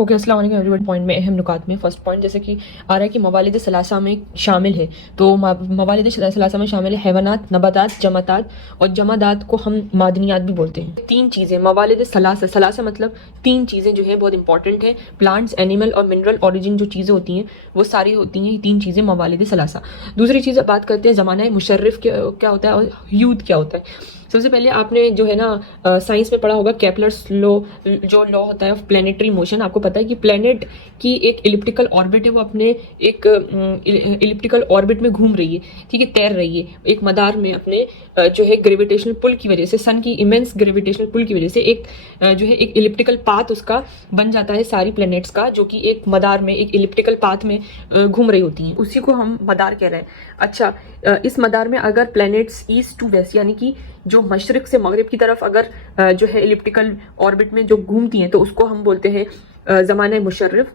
Okay, अस्सलाम वालेकुम everyone. Point में अहम नुकात में फर्स्ट पॉइंट जैसे कि आ रहा है कि मवालिद सलासा में शामिल है। तो मवालिद सलासा में शामिल है हैवानात, नबातात, जमातात, और जमादात को हम मादनियात भी बोलते हैं। तीन चीज़ें मवालिद सलासा, सलासा मतलब तीन चीज़ें जो है बहुत इंपॉर्टेंट है। प्लांट्स, एनिमल और मिनरल ऑरिजिन जो चीज़ें होती हैं वो सारी होती हैं तीन चीज़ें मवालिद सलासा। दूसरी चीज़ बात करते हैं ज़माना मुशर्रफ क्या होता है और ह्यूद क्या होता है। सबसे पहले आपने जो है ना साइंस में पढ़ा होगा केपलर्स लॉ, जो लॉ होता है ऑफ प्लेनेटरी मोशन। आपको पता है कि प्लेनेट की एक इलिप्टिकल ऑर्बिट है, वो अपने एक इलिप्टिकल ऑर्बिट में घूम रही है, ठीक है, तैर रही है एक मदार में अपने जो है ग्रेविटेशनल पुल की वजह से, सन की इमेंस ग्रेविटेशनल पुल की वजह से एक जो है एक इलिप्टिकल पाथ उसका बन जाता है सारी प्लैनेट्स का, जो कि एक मदार में एक इलिप्टिकल पाथ में घूम रही होती हैं। उसी को हम मदार कह रहे हैं। अच्छा, इस मदार में अगर प्लैनेट्स ईस्ट टू वेस्ट यानी कि जो मशरिक से मगरिब की तरफ अगर जो है इलिप्टिकल ऑर्बिट में जो घूमती हैं तो उसको हम बोलते हैं ज़माना मुशर्रफ।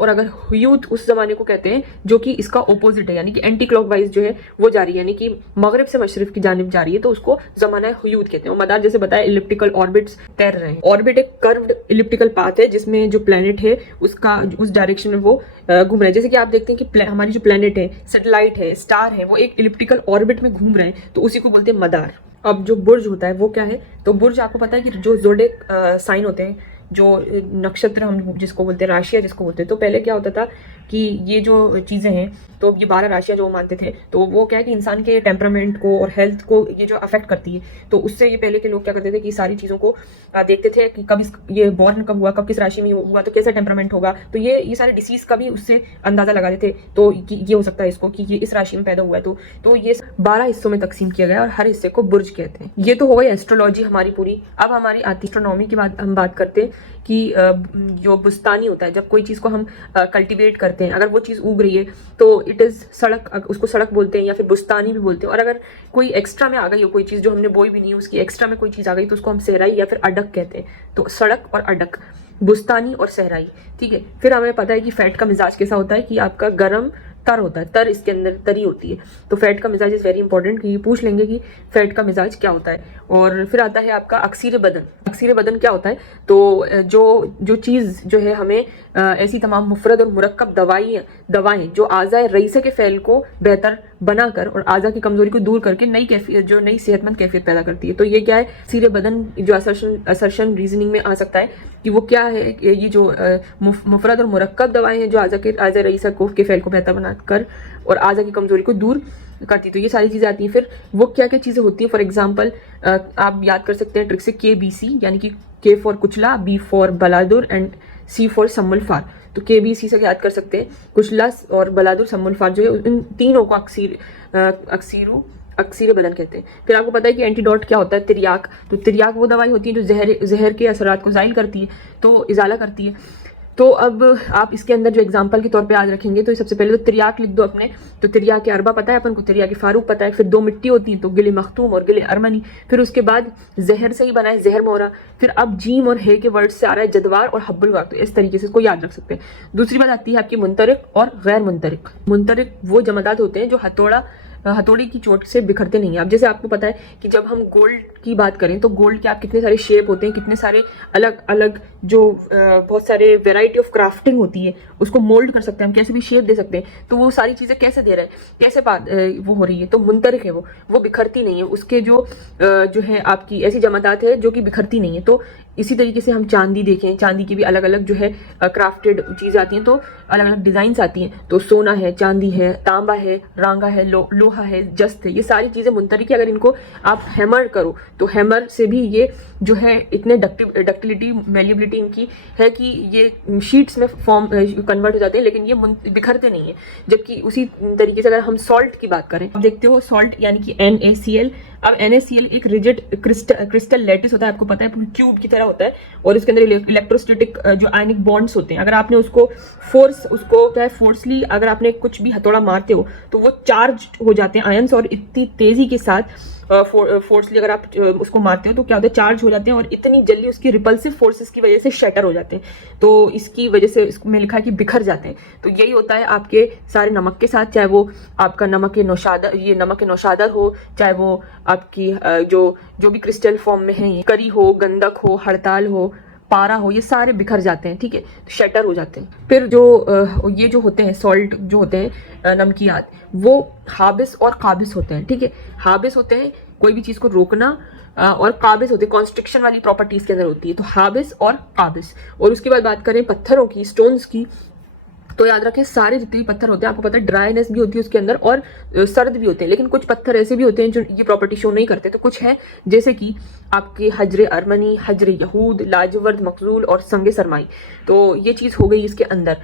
और अगर ह्यूद उस ज़माने को कहते हैं जो कि इसका ओपोजिट है, यानी कि एंटी क्लॉकवाइज जो है वो जा रही है, यानी कि मगरिब से मशरिफ की जानिब जा रही है, तो उसको ज़माना ह्यूद कहते हैं। और मदार जैसे बताया इलिप्टिकल ऑर्बिट्स तैर रहे हैं। ऑर्बिट एक कर्व्ड इलिप्टिकल पाथ है जिसमें जो प्लैनेट है उसका उस डायरेक्शन में वो घूम रहे हैं। जैसे कि आप देखते हैं कि हमारी जो प्लैनेट है, सैटेलाइट है, स्टार है, वो एक इलिप्टिकल ऑर्बिट में घूम रहे हैं, तो उसी को बोलते हैं मदार। अब जो बुर्ज होता है वो क्या है, तो बुर्ज आपको पता है कि जो ज़ोडिएक साइन होते हैं, जो नक्षत्र हम जिसको बोलते हैं, राशियाँ जिसको बोलते हैं, तो पहले क्या होता था कि ये जो चीज़ें हैं, तो ये 12 राशियाँ जो मानते थे, तो वो क्या है कि इंसान के टेम्परामेंट को और हेल्थ को ये जो अफेक्ट करती है, तो उससे ये पहले के लोग क्या करते थे कि सारी चीज़ों को देखते थे कि कब ये बॉर्न कब हुआ, कब किस राशि में हुआ, तो कैसा टेम्परामेंट होगा, तो ये सारे डिसीज़ का भी उससे अंदाज़ा लगा देते। तो ये हो सकता है इसको कि ये इस राशि में पैदा हुआ है, तो ये 12 हिस्सों में तकसीम किया गया और हर हिस्से को बुर्ज कहते हैं। ये तो हो गई एस्ट्रोलॉजी हमारी पूरी। अब हमारी आती एस्ट्रोनॉमी की बात हम बात करते हैं कि जो बुस्तानी होता है, जब कोई चीज़ को हम कल्टीवेट करते हैं, अगर वो चीज़ उग रही है तो इट इज़ सड़क, उसको सड़क बोलते हैं या फिर बुस्तानी भी बोलते हैं। और अगर कोई एक्स्ट्रा में आ गई हो, कोई चीज़ जो हमने बोई भी नहीं है, उसकी एक्स्ट्रा में कोई चीज़ आ गई, तो उसको हम सहराई या फिर अडक कहते हैं। तो सड़क और अडक, बुस्तानी और सहराई, ठीक है। फिर हमें पता है कि फैट का मिजाज कैसा होता है कि आपका गर्म तर होता है, तर इसके अंदर तरी होती है। तो फैट का मिजाज इज़ वेरी इंपॉर्टेंट, कि पूछ लेंगे कि फैट का मिजाज क्या होता है। और फिर आता है आपका अक्सीर बदन। अक्सीर बदन क्या होता है, तो जो चीज़ जो है हमें ऐसी तमाम मुफरद और मुरक्कब दवाएं जो आज़ा रईसे के फ़ैल को बेहतर बनाकर और आज़ा की कमजोरी को दूर करके नई सेहतमंद कैफियत पैदा करती है। तो ये क्या है, अक्सीर बदन जो असर्शन रीजनिंग में आ सकता है कि वो क्या है, ये जो मुफरद और मुरक्कब दवाएं हैं जो आज़ा रईसा के फ़ैल को बेहतर बनाकर और आज़ा की कमजोरी को दूर करती, तो ये सारी चीज़ें आती हैं। फिर वो क्या क्या चीज़ें होती हैं, फॉर एग्जांपल आप याद कर सकते हैं ट्रिक से KBC, यानी कि K फॉर कुचला, B फॉर बलादुर एंड C फॉर सम्मुलफार। तो KBC से याद कर सकते हैं कुचला और बलादुर सम्मुलफार जो है, इन तीनों को अक्सीर बदन कहते हैं। फिर आपको पता है कि एंटीडोट क्या होता है, तिर्याक। तो तिर्याक वो दवाई होती है जो जहर के असरात को ज़ाइल करती है, तो इजाला करती है। तो अब आप इसके अंदर जो एग्जांपल के तौर पे आज रखेंगे, तो सबसे पहले तो तिर्याक लिख दो अपने। तो तिर्याक के अरबा पता है अपन को, तिर्याक फारूक पता है। फिर 2 मिट्टी होती है, तो गिले मखतूम और गिले अरमनी। फिर उसके बाद जहर से ही बना है जहर मोहरा। फिर अब जीम और हे के वर्ड से आ रहा है जदवार और हब्बुल वाक। तो इस तरीके से इसको याद रख सकते हैं। दूसरी बात आती है आपकी मुंतरिक और गैर मुंतरिक। मुंतरिक वो जमादात होते हैं जो हथौड़ी की चोट से बिखरते नहीं है। अब जैसे आपको पता है कि जब हम गोल्ड की बात करें, तो गोल्ड के आप कितने सारे शेप होते हैं, कितने सारे अलग अलग जो बहुत सारे वेराइटी ऑफ क्राफ्टिंग होती है, उसको मोल्ड कर सकते हैं हम, कैसे भी शेप दे सकते हैं। तो वो सारी चीज़ें कैसे दे रहे हैं, कैसे बात वो हो रही है, तो मुंतरिक है वो बिखरती नहीं है। उसके जो है आपकी ऐसी जमादात है जो कि बिखरती नहीं है। तो इसी तरीके से हम चांदी देखें, चांदी की भी अलग अलग जो है क्राफ्टेड चीज़ें आती हैं, तो अलग अलग डिज़ाइंस आती हैं। तो सोना है, चांदी है, तांबा है, रांगा है, लोहा है, जस्त है, ये सारी चीज़ें मुंतरिक है। अगर इनको आप हैमर करो तो हैमर से भी ये जो है इतने डक्टिलिटी मेलिबिलिटी इनकी है कि ये शीट्स में फॉर्म कन्वर्ट हो जाते हैं, लेकिन ये बिखरते नहीं है। जबकि उसी तरीके से अगर हम सॉल्ट की बात करें, आप देखते हो सॉल्ट यानी कि NaCl। अब NaCl एक रिजिड क्रिस्टल लैटिस होता है, आपको पता है क्यूब की तरह होता है, और इसके अंदर इलेक्ट्रोस्टैटिक जो आयनिक बॉन्ड्स होते हैं। अगर आपने उसको फोर्सली अगर आपने कुछ भी हथौड़ा मारते हो तो वो चार्ज हो जाते हैं आयंस, और इतनी तेजी के साथ फोर्सली अगर आप उसको मारते हो तो क्या होता है, चार्ज हो जाते हैं, और इतनी जल्दी उसकी रिपल्सिव फोर्सेस की वजह से शैटर हो जाते हैं। तो इसकी वजह से इसमें लिखा है कि बिखर जाते हैं। तो यही होता है आपके सारे नमक के साथ, चाहे वो आपका नमक नौशादर हो, चाहे वो आपकी जो भी क्रिस्टल फॉर्म में है, करी हो, गंधक हो, हड़ताल हो, पारा हो, ये सारे बिखर जाते हैं, ठीक है, शटर हो जाते हैं। फिर जो ये जो होते हैं सॉल्ट जो होते हैं नमकियात, वो हाबिस और काबिस होते हैं, ठीक है। हाबिस होते हैं कोई भी चीज़ को रोकना, और काबिज होते हैं कॉन्स्ट्रिक्शन वाली प्रॉपर्टीज के अंदर होती है, तो हाबिस और काबिस। और उसके बाद बात करें पत्थरों की, स्टोन्स की, तो याद रखें सारे जितने भी पत्थर होते हैं, आपको पता है ड्राईनेस भी होती है उसके अंदर और सर्द भी होते हैं, लेकिन कुछ पत्थर ऐसे भी होते हैं जो ये प्रॉपर्टी शो नहीं करते। तो कुछ है जैसे कि आपके हजरे अरमनी, हजरे यहूद, लाजवर्द मकजूल और संगे सरमाई, तो ये चीज़ हो गई इसके अंदर।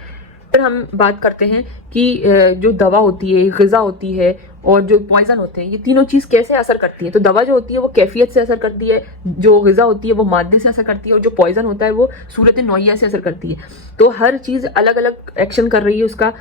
फिर हम बात करते हैं कि जो दवा होती है, ग़िज़ा होती है और जो पॉइजन होते हैं, ये तीनों चीज़ कैसे असर करती है। तो दवा जो होती है वो कैफियत से असर करती है, जो ग़िज़ा होती है वो मादे से असर करती है, और जो पॉइजन होता है वो सूरत नौइया से असर करती है। तो हर चीज़ अलग अलग एक्शन कर रही है उसका।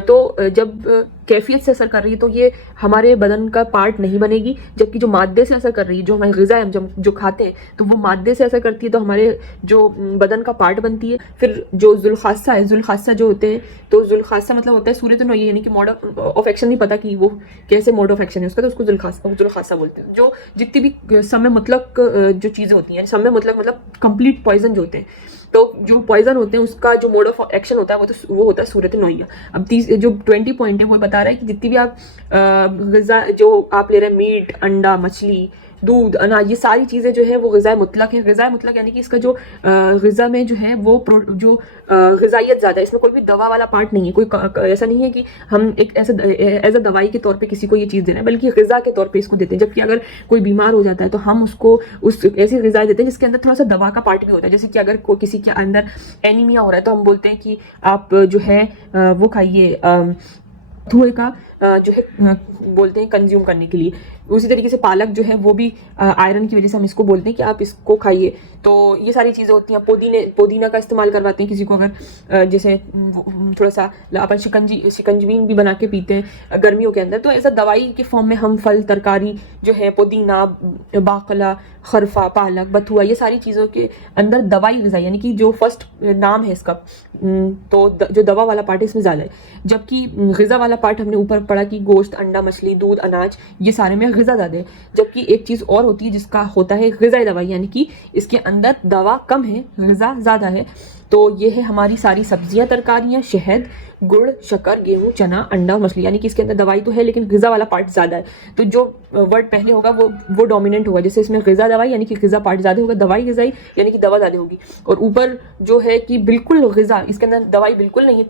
तो जब कैफियत से असर कर रही है तो ये हमारे बदन का पार्ट नहीं बनेगी, जबकि जो मादे से असर कर रही है, जो हमारी ग़िज़ा है हम जो खाते हैं, तो वो मादे से असर करती है, तो हमारे जो बदन का पार्ट बनती है। फिर जो ज़ुल्ख़ासा है, ज़ुल्ख़ासा जो होते हैं, तो ज़ुल्ख़ासा मतलब होता है सूरत नौइया, यानी कि मोड ऑफ एक्शन नहीं पता कि वो कैसे मोड ऑफ एक्शन है उसका, तो उसको जुल्खासा बोलते हैं। जो जितनी भी समय मतलब जो चीज़ें होती हैं, समय मतलब कंप्लीट पॉइजन जो होते हैं, तो जो पॉइजन होते हैं उसका जो मोड ऑफ एक्शन होता है वो होता है सूरत नौइया। अब जो 20 पॉइंट है वो बता रहा है कि जितनी भी आप ग़िज़ा जो आप ले रहे हैं, मीट, अंडा, मछली, दूध, अनाज, ये सारी चीज़ें जो है वो ग़िज़ाए मुतलक है। ग़िज़ाए मुतलक यानी कि इसका जो ग़िज़ा में जो है वो जो ग़िज़ाइयत ज़्यादा है, इसमें कोई भी दवा वाला पार्ट नहीं है। कोई ऐसा नहीं है कि हम एक ऐसे एज अ दवाई के तौर पे किसी को ये चीज़ देना है, बल्कि ग़िज़ा के तौर पे इसको देते हैं। जबकि अगर कोई बीमार हो जाता है तो हम उसको ऐसी ग़िज़ा देते हैं जिसके अंदर थोड़ा सा दवा का पार्ट भी होता है। जैसे कि अगर किसी के अंदर एनीमिया हो रहा है तो हम बोलते हैं कि आप जो है वो खाइए धुएं का जो है बोलते हैं कंज्यूम करने के लिए। उसी तरीके से पालक जो है वो भी आयरन की वजह से हम इसको बोलते हैं कि आप इसको खाइए। तो ये सारी चीज़ें होती हैं। पुदीना का इस्तेमाल करवाते हैं किसी को, अगर जैसे थोड़ा सा अपन शिकंजवीन भी बना के पीते हैं गर्मियों के अंदर। तो ऐसा दवाई के फॉर्म में हम फल, तरकारी जो है, पुदीना, बाकला, खरफा, पालक, बथुआ, ये सारी चीज़ों के अंदर दवाई ग़िज़ा यानी कि जो फर्स्ट नाम है इसका, तो जो दवा वाला पार्ट है इसमें ज़्यादा है। जबकि ग़िज़ा वाला पार्ट हमने ऊपर पढ़ा कि गोश्त, अंडा, मछली, दूध, अनाज, ये सारे में ग़िज़ा ज़्यादा है। जबकि एक चीज़ और होती है जिसका होता है ग़िज़ाई दवाई, यानी कि इसके अंदर दवा कम है, ग़िज़ा ज़्यादा है। तो ये है हमारी सारी सब्जियां, तरकारियां, शहद, गुड़, शक्कर, गेहूं, चना, अंडा, मछली, यानी कि इसके अंदर दवाई तो है लेकिन ग़िज़ा वाला पार्ट ज़्यादा है। तो जो वर्ड पहले होगा वो डोमिनेंट होगा। जैसे इसमें ग़िज़ा दवाई यानी कि ग़िज़ा पार्ट ज़्यादा होगा, दवाई ग़िज़ाई यानी कि दवा ज़्यादा होगी। और ऊपर जो है कि बिल्कुल ग़िज़ा, इसके अंदर दवाई बिल्कुल नहीं है,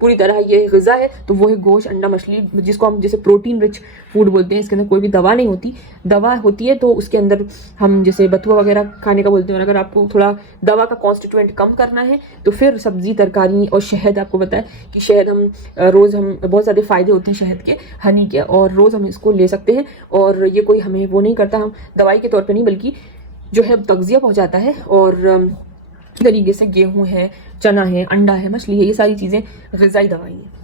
पूरी तरह ये ग़िज़ा है। तो वो है गोश्त, अंडा, मछली, जिसको हम जैसे प्रोटीन रिच फूड बोलते हैं। इसके अंदर कोई भी दवा नहीं होती। दवा होती है तो उसके अंदर हम जैसे बथुआ वगैरह खाने का बोलते हैं। और अगर आपको थोड़ा दवा का कॉन्स्टिट्यूएंट कम करना है तो फिर सब्जी, तरकारी और शहद। आपको पता है कि शहद हम रोज़ हम बहुत ज़्यादा फ़ायदे होते हैं शहद के, हनी के, और रोज़ हम इसको ले सकते हैं। और ये कोई हमें वो नहीं करता, हम दवाई के तौर पे नहीं बल्कि जो है तग़ज़िया पहुँचाता है। और तरीके से गेहूँ है, चना है, अंडा है, मछली है, ये सारी चीज़ें ग़िज़ाई दवाई हैं।